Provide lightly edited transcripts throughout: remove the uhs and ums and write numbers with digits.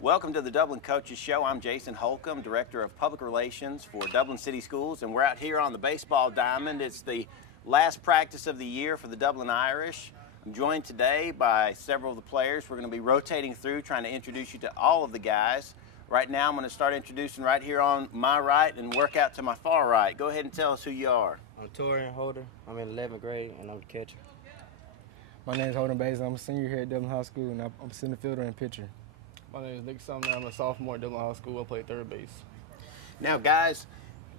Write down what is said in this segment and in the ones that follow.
Welcome to the Dublin Coaches Show. I'm Jason Holcomb, Director of Public Relations for Dublin City Schools, and we're out here on the baseball diamond. It's the last practice of the year for the Dublin Irish. I'm joined today by several of the players. We're going to be rotating through, trying to introduce you to all of the guys. Right now, I'm going to start introducing right here on my right and work out to my far right. Go ahead and tell us who you are. I'm Torian Holder. I'm in 11th grade, and I'm the catcher. My name is Holden Bays. I'm a senior here at Dublin High School, and I'm center fielder and pitcher. My name is Nick Sumner. I'm a sophomore at Dublin High School. I play third base. Now, guys,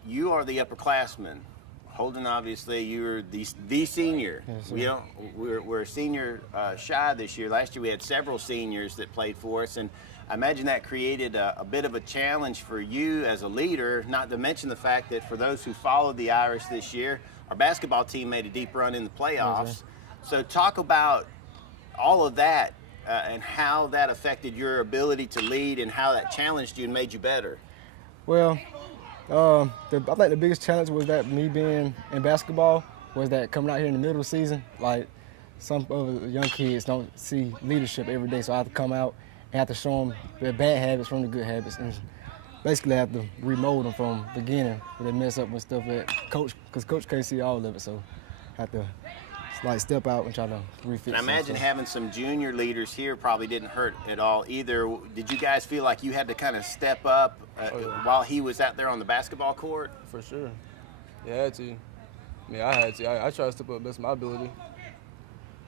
you are the upperclassmen. Holden, obviously, you're the senior. Yes, we're senior shy this year. Last year, we had several seniors that played for us, and I imagine that created a bit of a challenge for you as a leader, not to mention the fact that for those who followed the Irish this year, our basketball team made a deep run in the playoffs. Yes, So talk about all of that and how that affected your ability to lead and how that challenged you and made you better. Well, I think the biggest challenge was that me being in basketball was that coming out here in the middle of the season, like some of the young kids don't see leadership every day, so I have to come out and have to show them the bad habits from the good habits, and basically have to remold them from the beginning where they mess up with stuff that because coach can't see all of it, so I have to step out and try to refix. And I imagine having some junior leaders here probably didn't hurt at all either. Did you guys feel like you had to kind of step up while he was out there on the basketball court? For sure. Yeah, I had to. I had to. I tried to step up the best of my ability.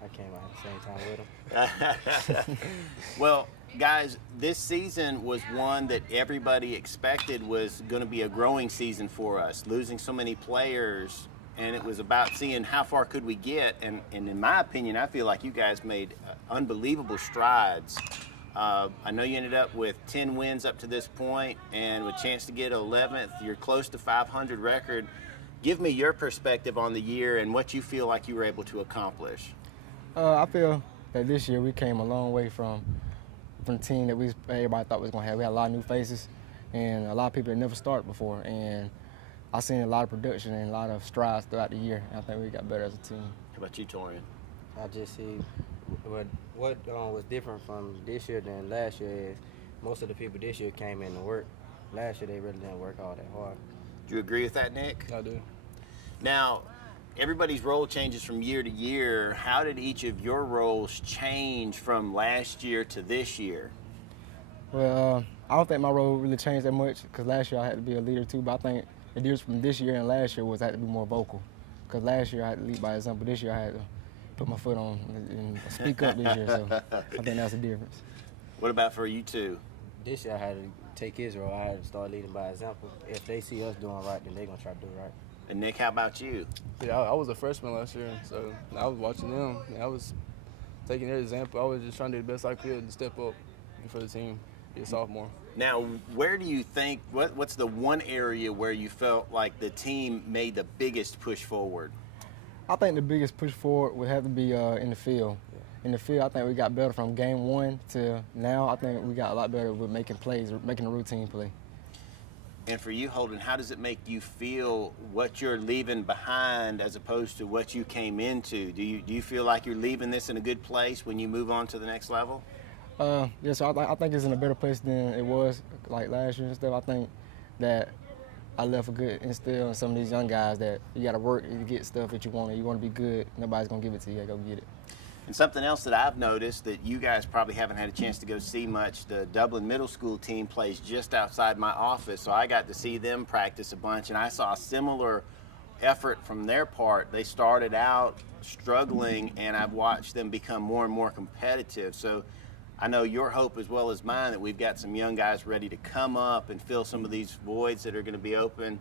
I came out at the same time with him. Well, guys, this season was one that everybody expected was going to be a growing season for us, losing so many players. And it was about seeing how far could we get. And in my opinion, I feel like you guys made unbelievable strides. I know you ended up with 10 wins up to this point and with a chance to get 11th. You're close to 500 record. Give me your perspective on the year and what you feel like you were able to accomplish. I feel that this year we came a long way from the team that everybody thought was going to have. We had a lot of new faces and a lot of people that never started before. And I seen a lot of production and a lot of strides throughout the year. I think we got better as a team. How about you, Torian? I just see what was different from this year than last year is most of the people this year came in to work. Last year they really didn't work all that hard. Do you agree with that, Nick? I do. Now, everybody's role changes from year to year. How did each of your roles change from last year to this year? Well, I don't think my role really changed that much because last year I had to be a leader too, but I think the difference from this year and last year was I had to be more vocal. Because last year I had to lead by example. This year I had to put my foot on and speak up this year. So I think that's the difference. What about for you two? This year I had to take his role. I had to start leading by example. If they see us doing right, then they're going to try to do it right. And Nick, how about you? Yeah, I was a freshman last year, so I was watching them. I was taking their example. I was just trying to do the best I could to step up for the team, be a sophomore. Now, where do you think, what's the one area where you felt like the team made the biggest push forward? I think the biggest push forward would have to be in the field. In the field, I think we got better from game one to now. I think we got a lot better with making plays, making a routine play. And for you, Holden, how does it make you feel what you're leaving behind as opposed to what you came into? Do you feel like you're leaving this in a good place when you move on to the next level? Yeah, so I think it's in a better place than it was like last year and stuff. I think that I left a good instill in some of these young guys that you got to work to get stuff that you want. You want to be good. Nobody's going to give it to you. You got to go get it. And something else that I've noticed that you guys probably haven't had a chance to go see much, the Dublin Middle School team plays just outside my office, so I got to see them practice a bunch, and I saw a similar effort from their part. They started out struggling, and I've watched them become more and more competitive. So I know your hope as well as mine that we've got some young guys ready to come up and fill some of these voids that are going to be open.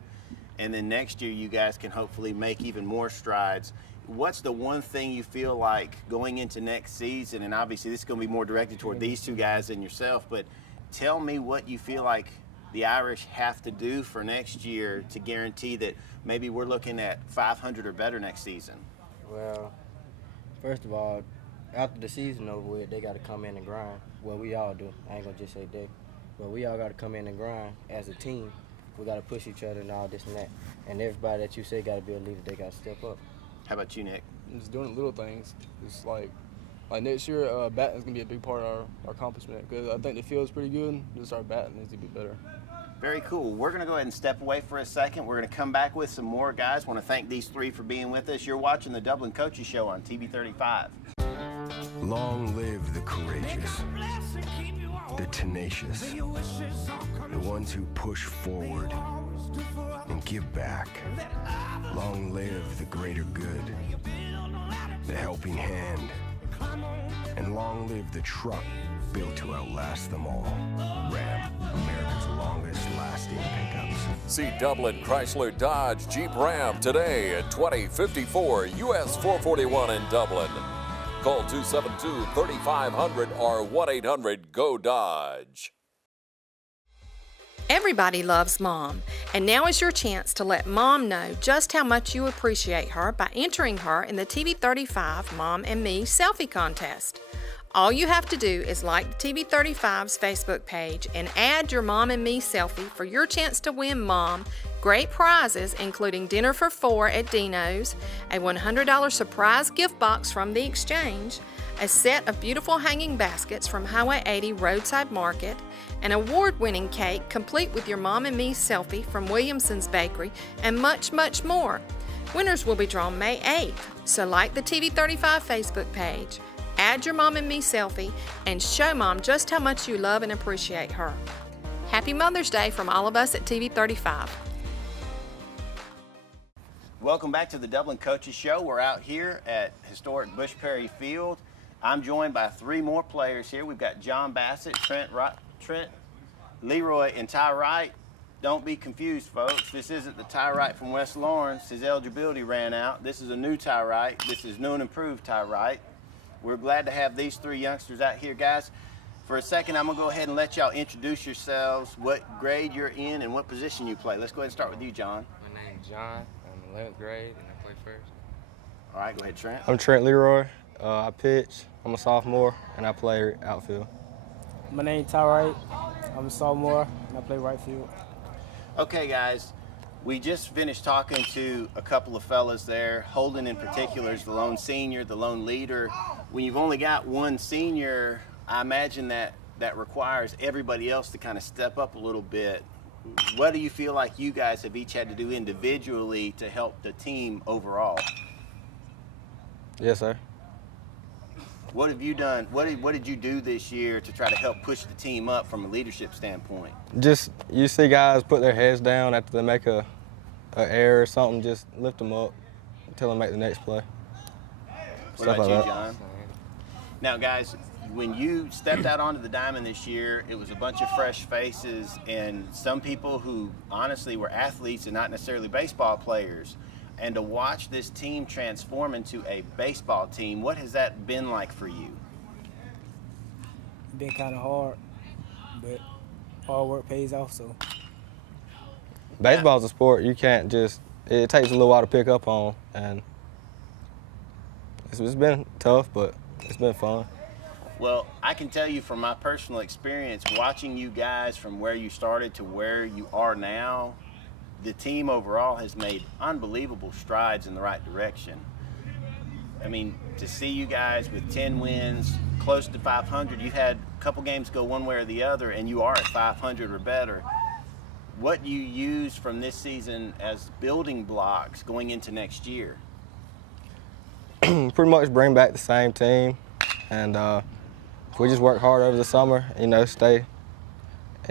And then next year you guys can hopefully make even more strides. What's the one thing you feel like going into next season, and obviously this is going to be more directed toward these two guys than yourself, but tell me what you feel like the Irish have to do for next year to guarantee that maybe we're looking at 500 or better next season? Well, first of all, after the season over with, they got to come in and grind. Well, we all do. I ain't going to just say they. But we all got to come in and grind as a team. We got to push each other and all this and that. And everybody that you say got to be a leader, they got to step up. How about you, Nick? Just doing the little things. It's like like next year, batting is gonna be a big part of our accomplishment because I think the field's pretty good. Just our batting needs to be better. Very cool. We're going to go ahead and step away for a second. We're going to come back with some more guys. Want to thank these three for being with us. You're watching the Dublin Coaches Show on TV 35. Long live the courageous, the tenacious, the ones who push forward and give back. Long live the greater good, the helping hand, and long live the truck built to outlast them all. Ram, America's longest lasting pickups. See Dublin Chrysler Dodge Jeep Ram today at 2054 US 441 in Dublin. Call 272-3500 or 1-800-GO-DODGE. Everybody loves Mom, and now is your chance to let Mom know just how much you appreciate her by entering her in the TV35 Mom and Me Selfie Contest. All you have to do is like the TV35's Facebook page and add your Mom and Me selfie for your chance to win Mom great prizes, including dinner for 4 at Dino's, a $100 surprise gift box from the Exchange, a set of beautiful hanging baskets from Highway 80 Roadside Market, an award-winning cake complete with your Mom and Me selfie from Williamson's Bakery, and much, much more. Winners will be drawn May 8th, so like the TV35 Facebook page, add your Mom and Me selfie, and show Mom just how much you love and appreciate her. Happy Mother's Day from all of us at TV35. Welcome back to the Dublin Coaches Show. We're out here at historic Bush Perry Field. I'm joined by three more players here. We've got John Bassett, Trent, Leroy, and Ty Wright. Don't be confused, folks. This isn't the Ty Wright from West Lawrence. His eligibility ran out. This is a new Ty Wright. This is new and improved Ty Wright. We're glad to have these three youngsters out here, guys. For a second, I'm going to go ahead and let y'all introduce yourselves, what grade you're in, and what position you play. Let's go ahead and start with you, John. My name's John. I'm in 11th grade, and I play first. All right, go ahead, Trent. I'm Trent Leroy. I pitch. I'm a sophomore, and I play outfield. My name's Ty Wright. I'm a sophomore, and I play right field. Okay, guys. We just finished talking to a couple of fellas there. Holden in particular is the lone senior, the lone leader. When you've only got one senior, I imagine that requires everybody else to kind of step up a little bit. What do you feel like you guys have each had to do individually to help the team overall? Yes, sir. What have you done? What did you do this year to try to help push the team up from a leadership standpoint? Just, you see guys put their heads down after they make a error or something, just lift them up until they make the next play. What about you, John? Now, guys, when you stepped out onto the diamond this year, it was a bunch of fresh faces and some people who honestly were athletes and not necessarily baseball players. And to watch this team transform into a baseball team, what has that been like for you? Been kind of hard, but hard work pays off, so. Baseball's a sport you can't just, it takes a little while to pick up on, and it's been tough, but it's been fun. Well, I can tell you from my personal experience, watching you guys from where you started to where you are now, the team overall has made unbelievable strides in the right direction. I mean, to see you guys with 10 wins, close to 500, you've had a couple games go one way or the other, and you are at 500 or better. What do you use from this season as building blocks going into next year? Pretty much bring back the same team, and if we just work hard over the summer, you know, stay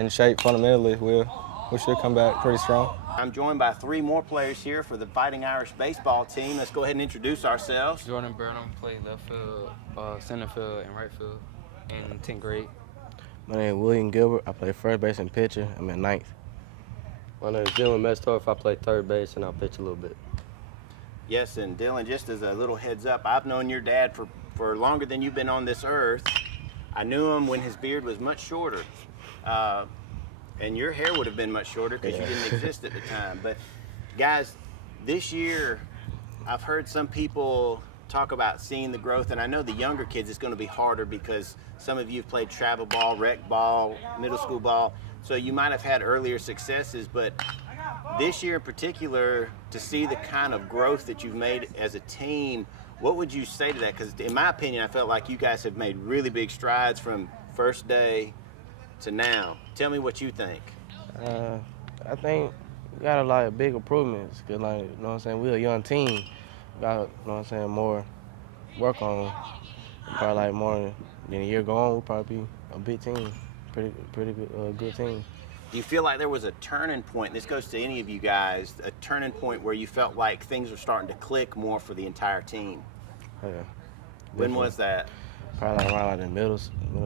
in shape fundamentally, we should come back pretty strong. I'm joined by three more players here for the Fighting Irish baseball team. Let's go ahead and introduce ourselves. Jordan Burnham, play left field, center field, and right field in 10th grade. My name is William Gilbert. I play first base and pitcher. I'm in 9th. My name is Dylan Mestorf. I play third base and I'll pitch a little bit. Yes, and Dylan, just as a little heads up, I've known your dad for longer than you've been on this earth. I knew him when his beard was much shorter. And your hair would have been much shorter because you didn't exist at the time. But guys, this year, I've heard some people talk about seeing the growth, and I know the younger kids it's going to be harder because some of you have played travel ball, rec ball, middle school ball, so you might have had earlier successes, but this year in particular, to see the kind of growth that you've made as a team, What would you say to that? Because in my opinion, I felt like you guys have made really big strides from first day to now. Tell me what you think. I think we got a lot of big improvements. Cause like, you know what I'm saying, we're a young team. We got, you know what I'm saying, more work on. Probably like more than a year going, we'll probably be a big team, pretty good team. Do you feel like there was a turning point, this goes to any of you guys, a turning point where you felt like things were starting to click more for the entire team? Oh, yeah. When was that? Probably like around like the middle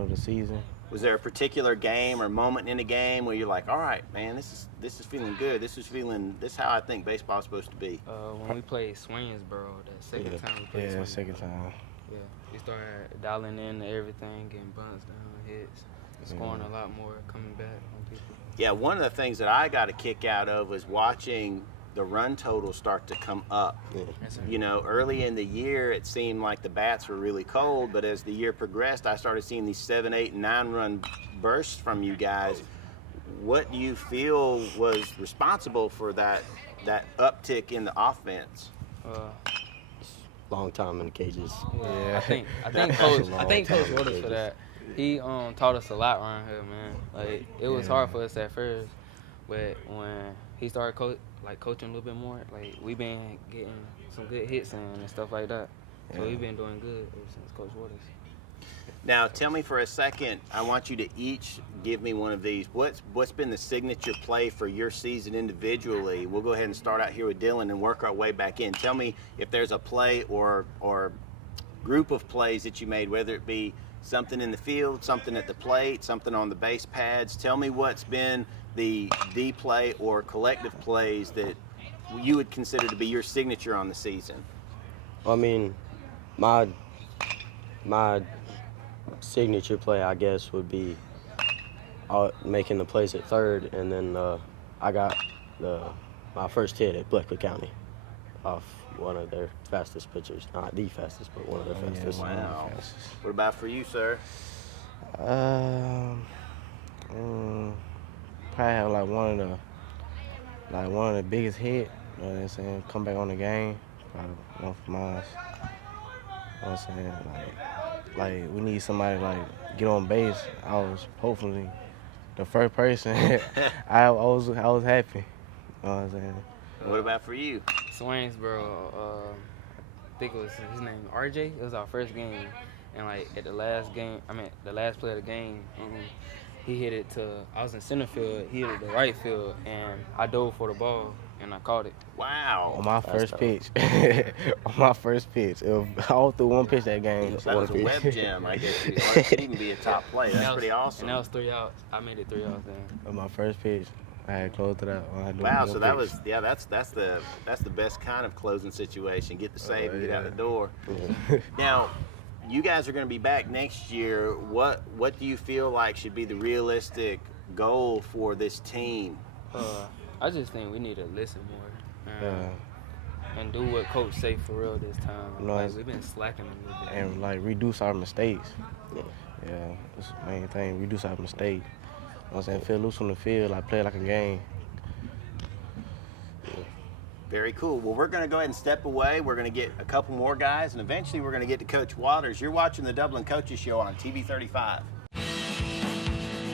of the season. Was there a particular game or moment in the game where you're like, all right, man, this is feeling good. This is how I think baseball is supposed to be? When we played Swainsboro, that second time we played Swainsboro. Second time. Yeah, we started dialing in everything, getting bunts down, hits, scoring a lot more, coming back on people. Yeah, one of the things that I got a kick out of was watching the run total start to come up. You know, early in the year, it seemed like the bats were really cold, but as the year progressed, I started seeing these 7, 8, and 9 run bursts from you guys. What do you feel was responsible for that uptick in the offense? Long time in the cages. Yeah, I think Coach Waters for that. He taught us a lot around here, man. Like it was hard for us at first, but when he started coaching a little bit more, like we've been getting some good hits and stuff like that. So we've been doing good ever since Coach Waters. Now, tell me for a second, I want you to each give me one of these. What's been the signature play for your season individually? We'll go ahead and start out here with Dylan and work our way back in. Tell me if there's a play or group of plays that you made, whether it be something in the field, something at the plate, something on the base pads. Tell me what's been the D play or collective plays that you would consider to be your signature on the season. I mean, my signature play, I guess, would be making the plays at third, and then I got my first hit at Bleckley County off one of their fastest pitchers. Not the fastest, but one of their fastest. Wow. What about for you, sir? Probably have like one of the biggest hit. You know what I'm saying? Come back on the game. Probably one for mine. You know what I'm saying? Like we need somebody like get on base. I was hopefully the first person. I was happy. You know what I'm saying? What about for you? Swainsboro, I think it was his name, RJ. It was our first game, and like at the last play of the game, he hit it I was in center field, he hit it to right field, and I dove for the ball, and I caught it. Wow. On my first pitch. On my first pitch. All through one pitch that game. That was a web gem, I guess. It could even be a top play. That's pretty awesome. And that was 3 outs. I made it 3 outs then. On my first pitch. I had closed it out. Wow, so that was that's the best kind of closing situation. Get the save and get out the door. Now, you guys are going to be back next year. What do you feel like should be the realistic goal for this team? I just think we need to listen more and do what Coach say for real this time. Like we've been slacking a little bit. And like reduce our mistakes. Yeah, that's the main thing. Reduce our mistakes. You know what I'm saying? Feel loose on the field, like play like a game. Very cool. Well, we're going to go ahead and step away. We're going to get a couple more guys, and eventually we're going to get to Coach Waters. You're watching the Dublin Coaches Show on TV 35.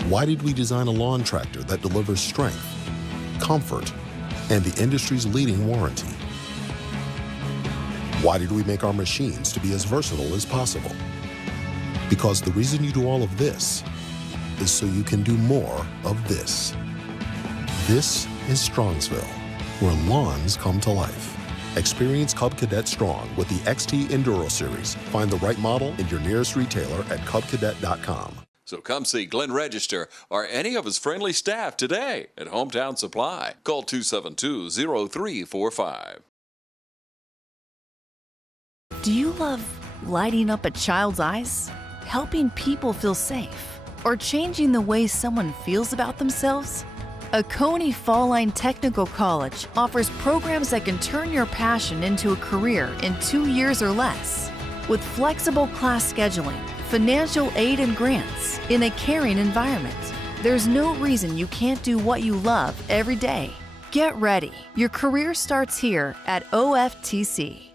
Why did we design a lawn tractor that delivers strength, comfort, and the industry's leading warranty? Why did we make our machines to be as versatile as possible? Because the reason you do all of this is so you can do more of this. This is Strongsville, where lawns come to life. Experience Cub Cadet Strong with the XT Enduro Series. Find the right model in your nearest retailer at cubcadet.com. So come see Glenn Register or any of his friendly staff today at Hometown Supply. Call 272-0345. Do you love lighting up a child's eyes? Helping people feel safe? Or changing the way someone feels about themselves? Oconee Fall Line Technical College offers programs that can turn your passion into a career in 2 years or less. With flexible class scheduling, financial aid and grants, in a caring environment, there's no reason you can't do what you love every day. Get ready. Your career starts here at OFTC.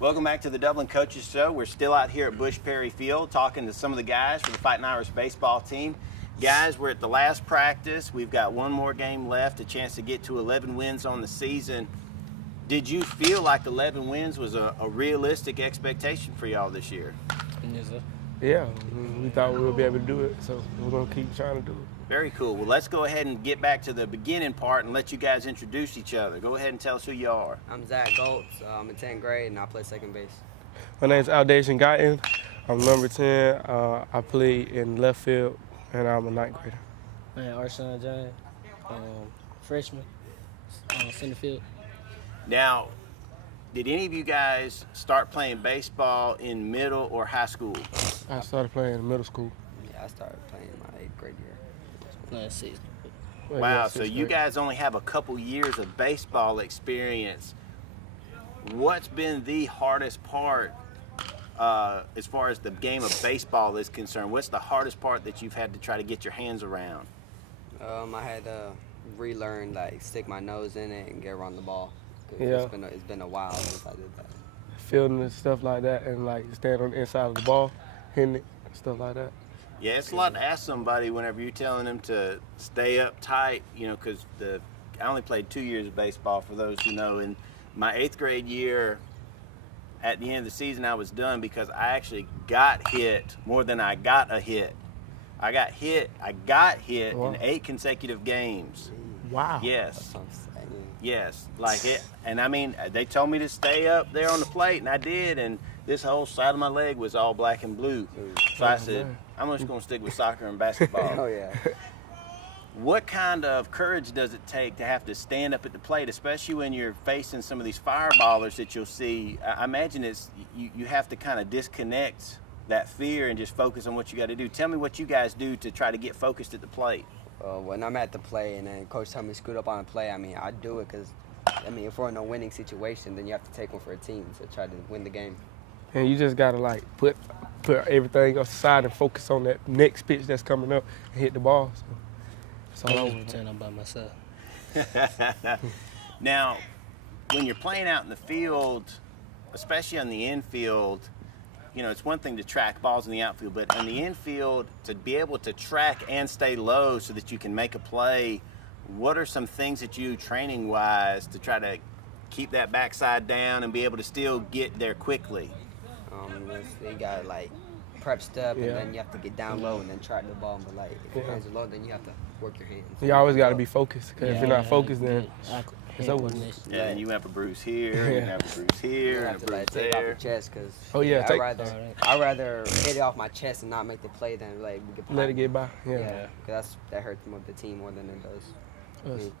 Welcome back to the Dublin Coaches Show. We're still out here at Bush Perry Field talking to some of the guys for the Fighting Irish baseball team. Guys, we're at the last practice. We've got one more game left, a chance to get to 11 wins on the season. Did you feel like 11 wins was a realistic expectation for y'all this year? Yes, sir. Yeah, we thought we would be able to do it, so we're going to keep trying to do it. Very cool. Well, let's go ahead and get back to the beginning part and let you guys introduce each other. Go ahead and tell us who you are. I'm Zach Goltz. I'm in 10th grade, and I play second base. My name's Aldation Guyton. I'm number 10. I play in left field, and I'm a 9th grader. Man, Arshawn John, freshman, center field. Now, did any of you guys start playing baseball in middle or high school? I started playing in middle school. Yeah, I started playing my 8th grade year. Last season. Wow, so you guys only have a couple years of baseball experience. What's been the hardest part as far as the game of baseball is concerned? What's the hardest part that you've had to try to get your hands around? I had to relearn, like, stick my nose in it and get around the ball. Yeah. It's been a while since I did that. Fielding and stuff like that, and like stand on the inside of the ball, hitting it, stuff like that. Yeah, it's a lot to ask somebody whenever you're telling them to stay up tight, you know, because I only played 2 years of baseball, for those who know. In my 8th grade year, at the end of the season, I was done because I actually got hit more than I got a hit. I got hit Wow. in 8 consecutive games. Wow. Yes. Yes, like it. And I mean, they told me to stay up there on the plate, and I did, and this whole side of my leg was all black and blue. So I said, I'm just going to stick with soccer and basketball. Oh, yeah. What kind of courage does it take to have to stand up at the plate, especially when you're facing some of these fireballers that you'll see? I imagine you have to kind of disconnect that fear and just focus on what you got to do. Tell me what you guys do to try to get focused at the plate. When I'm at the play and then coach tells me to scoot up on the play, I mean, I do it because, I mean, if we're in a winning situation, then you have to take one for a team to try to win the game. And you just gotta like put everything aside and focus on that next pitch that's coming up and hit the ball. So I was pretending I'm by myself. Now, when you're playing out in the field, especially on the infield, you know, it's one thing to track balls in the outfield, but on the infield, to be able to track and stay low so that you can make a play, what are some things that you, training-wise, to try to keep that backside down and be able to still get there quickly? You got to, like, prep step, and then you have to get down low and then track the ball. But, like, if your hands are low, then you have to work your hands. You always got to be focused, because if you're not focused, then it's over. Yeah, and you have a bruise here, you have a bruise here, You and have a to, like, bruise take it off there. your chest, because I'd rather hit it off my chest and not make the play than, like, we get let it get by. because that hurts the team more than it does me.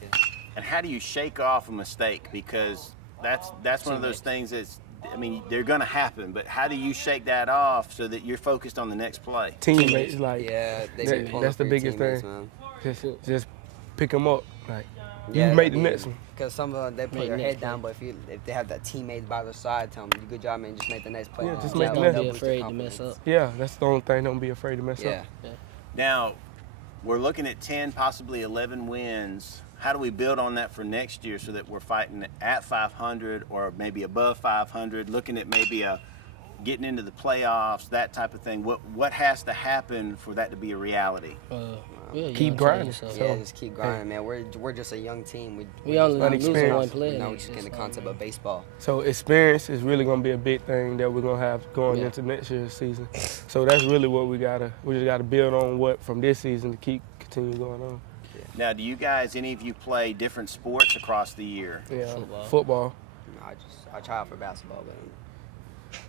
Yeah. And how do you shake off a mistake? Because that's one of those things that's, I mean, they're going to happen, but how do you shake that off so that you're focused on the next play? Teammates, like, that's the biggest thing. Just pick them up. Like, you make the next one. Because some of them, they put their head down, but if they have that teammate by their side, tell them, good job, man, just make the next play. Yeah, just make the next one. Don't be afraid to mess up. Yeah, that's the only thing. Don't be afraid to mess up. Now, we're looking at 10, possibly 11 wins. How do we build on that for next year so that we're fighting at 500 or maybe above 500, looking at maybe getting into the playoffs, that type of thing? What has to happen for that to be a reality? Keep grinding. Yeah, just keep grinding, man. We're just a young team. We only losing one player. Now we're just getting the concept of baseball. So experience is really going to be a big thing that we're going to have going into next year's season. So that's really what we just got to build on from this season to continue going on. Now, do you guys, any of you play different sports across the year? Yeah, football. I try out for basketball, but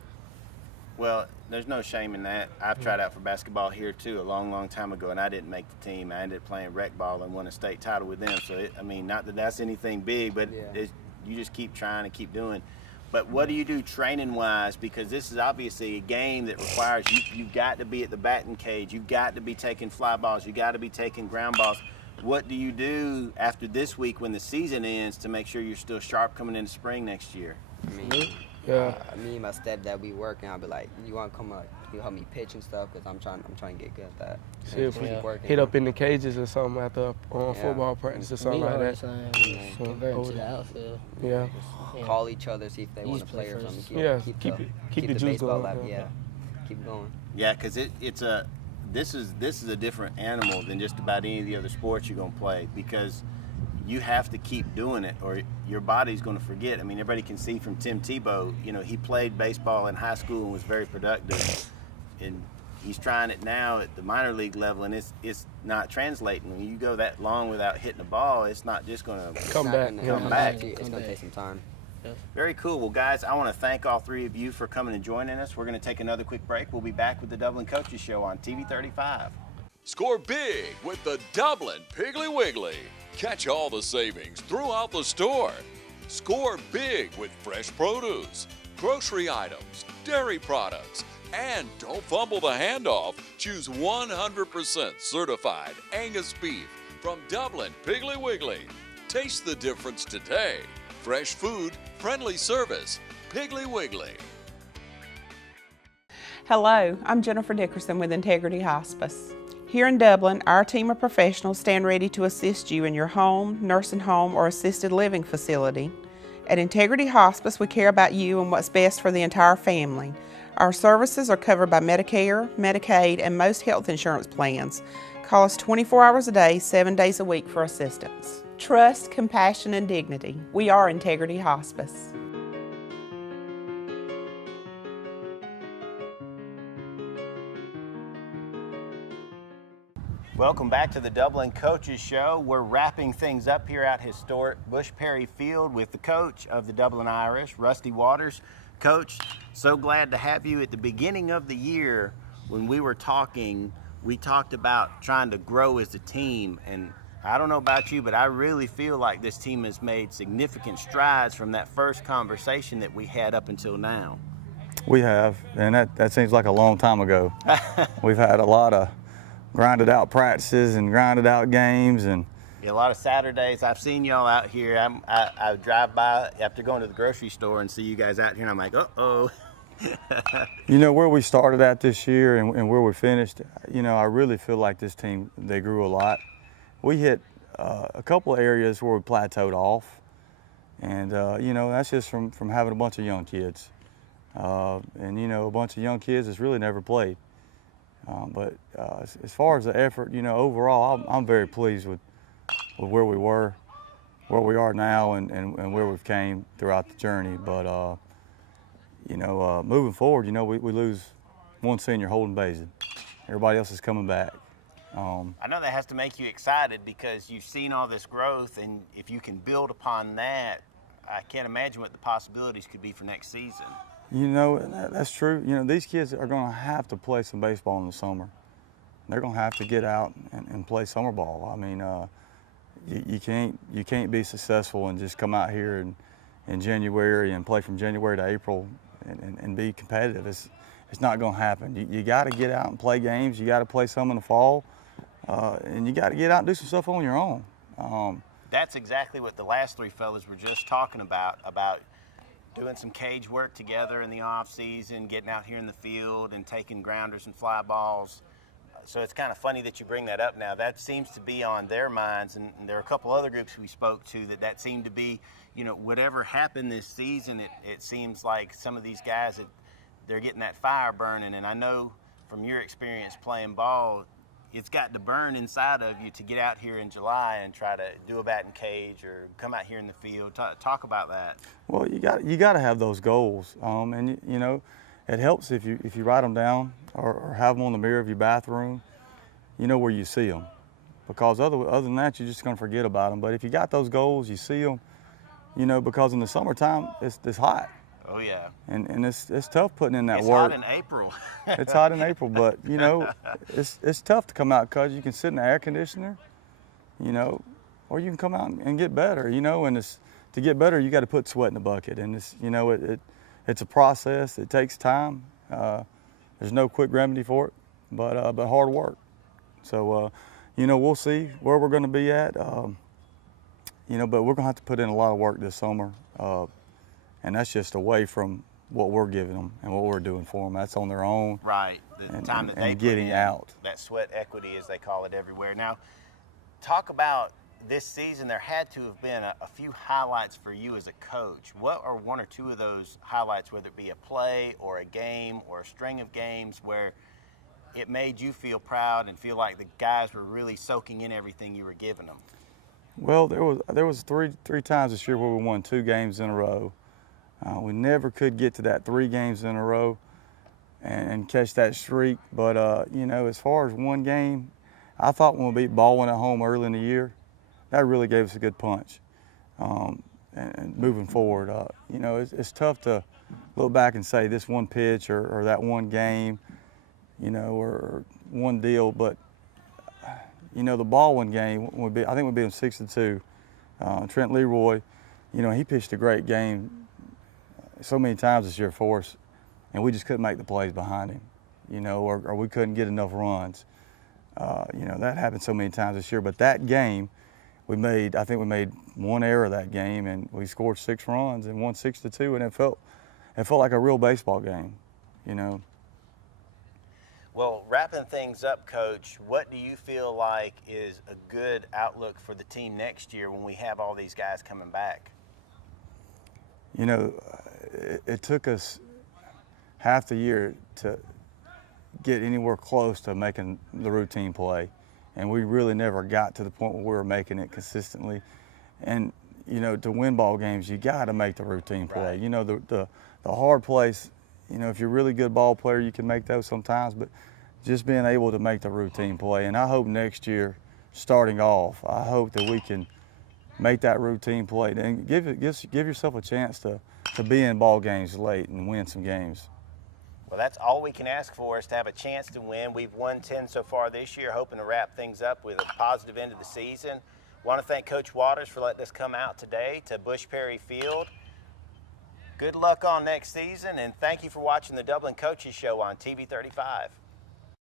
well, there's no shame in that. I've tried out for basketball here too a long, long time ago, and I didn't make the team. I ended up playing rec ball and won a state title with them. So, I mean, not that that's anything big, but you just keep trying and keep doing. But what do you do training-wise? Because this is obviously a game that requires you've got to be at the batting cage. You've got to be taking fly balls. You've got to be taking ground balls. What do you do after this week when the season ends to make sure you're still sharp coming into spring next year? Me and my stepdad, we work, and I'll be like, you want to come He'll help me pitch and stuff because I'm trying to get good at that. See if we working, hit up in the cages or something after football practice or something like that. Convert to the outfield. Yeah. Call each other, see if they want to play or something. Keep the juice baseball going. lab. Yeah, keep going. Yeah, because this is a different animal than just about any of the other sports you're gonna play, because you have to keep doing it or your body's going to forget. I mean, everybody can see from Tim Tebow, you know, he played baseball in high school and was very productive, and he's trying it now at the minor league level, and it's not translating. When you go that long without hitting the ball, it's not just going to come back. It's going to take some time. Very cool. Well, guys, I want to thank all three of you for coming and joining us. We're going to take another quick break. We'll be back with the Dublin Coaches Show on TV 35. Score big with the Dublin Piggly Wiggly. Catch all the savings throughout the store. Score big with fresh produce, grocery items, dairy products, and don't fumble the handoff. Choose 100% certified Angus beef from Dublin Piggly Wiggly. Taste the difference today. Fresh food, friendly service, Piggly Wiggly. Hello, I'm Jennifer Dickerson with Integrity Hospice. Here in Dublin, our team of professionals stand ready to assist you in your home, nursing home, or assisted living facility. At Integrity Hospice, we care about you and what's best for the entire family. Our services are covered by Medicare, Medicaid, and most health insurance plans. Call us 24 hours a day, 7 days a week for assistance. Trust, compassion, and dignity. We are Integrity Hospice. Welcome back to the Dublin Coaches Show. We're wrapping things up here at historic Bush Perry Field with the coach of the Dublin Irish, Rusty Waters. Coach, so glad to have you. At the beginning of the year, when we were talking, we talked about trying to grow as a team, and I don't know about you, but I really feel like this team has made significant strides from that first conversation that we had up until now. We have, and that seems like a long time ago. We've had a lot of grinded out practices and grinded out games, and a lot of Saturdays. I've seen y'all out here. I drive by after going to the grocery store and see you guys out here, and I'm like, uh-oh. You know, where we started at this year and where we finished, you know, I really feel like this team, they grew a lot. We hit a couple of areas where we plateaued off, and you know, that's just from having a bunch of young kids. And you know, a bunch of young kids that's really never played. But as far as the effort, you know, overall, I'm very pleased with where we were, where we are now, and where we've came throughout the journey. But you know, moving forward, you know, we lose one senior, Holden Bazin. Everybody else is coming back. I know that has to make you excited because you've seen all this growth, and if you can build upon that, I can't imagine what the possibilities could be for next season. You know, that's true. You know, these kids are going to have to play some baseball in the summer. They're going to have to get out and play summer ball. I mean, you can't be successful and just come out here in January and play from January to April and be competitive. It's not going to happen. You got to get out and play games. You got to play some in the fall, and you got to get out and do some stuff on your own. That's exactly what the last three fellas were just talking about doing some cage work together in the off season, getting out here in the field and taking grounders and fly balls. So it's kind of funny that you bring that up now. That seems to be on their minds, and there are a couple other groups we spoke to that seemed to be, you know, whatever happened this season, it seems like some of these guys, they're getting that fire burning. And I know from your experience playing ball, it's got to burn inside of you to get out here in July and try to do a batting cage or come out here in the field. Talk about that. Well, you got to have those goals, and you know, it helps if you write them down or have them on the mirror of your bathroom. You know where you see them, because other than that, you're just going to forget about them. But if you got those goals, you see them. You know, because in the summertime, it's hot. Oh yeah. And it's tough putting in that it's work. It's hot in April. It's hot in April, but you know, it's tough to come out because you can sit in the air conditioner, you know, or you can come out and get better, you know. And to get better, you got to put sweat in the bucket, and you know, it's a process. It takes time. There's no quick remedy for it, but hard work. So you know, we'll see where we're going to be at. You know, but we're going to have to put in a lot of work this summer. And that's just away from what we're giving them and what we're doing for them. That's on their own. Right. The time that they and put getting in, out. that sweat equity, as they call it everywhere. Now, talk about this season. There had to have been a few highlights for you as a coach. What are one or two of those highlights, whether it be a play or a game or a string of games, where it made you feel proud and feel like the guys were really soaking in everything you were giving them? Well, there was three times this year where we won 2 games in a row. We never could get to that 3 games in a row and catch that streak. But, you know, as far as one game, I thought when we beat Baldwin at home early in the year, that really gave us a good punch. And moving forward, you know, it's tough to look back and say this one pitch or that one game, you know, or one deal. But, you know, the Baldwin game, I think we beat them 6-2. Trent Leroy, you know, he pitched a great game so many times this year for us, and we just couldn't make the plays behind him, you know, or we couldn't get enough runs. You know, that happened so many times this year. But that game, I think we made one error that game, and we scored 6 runs and won 6-2, and it felt like a real baseball game, you know. Well, wrapping things up, Coach, what do you feel like is a good outlook for the team next year when we have all these guys coming back? You know, it took us half the year to get anywhere close to making the routine play, and we really never got to the point where we were making it consistently. And, you know, to win ball games, you got to make the routine play. Right. You know, the hard plays, you know, if you're a really good ball player, you can make those sometimes, but just being able to make the routine play. And I hope next year, starting off, I hope that we can make that routine play and give yourself a chance to be in ball games late and win some games. Well, that's all we can ask for, is to have a chance to win. We've won 10 so far this year, hoping to wrap things up with a positive end of the season. Want to thank Coach Waters for letting us come out today to Bush Perry Field. Good luck on next season, and thank you for watching the Dublin Coaches Show on TV 35.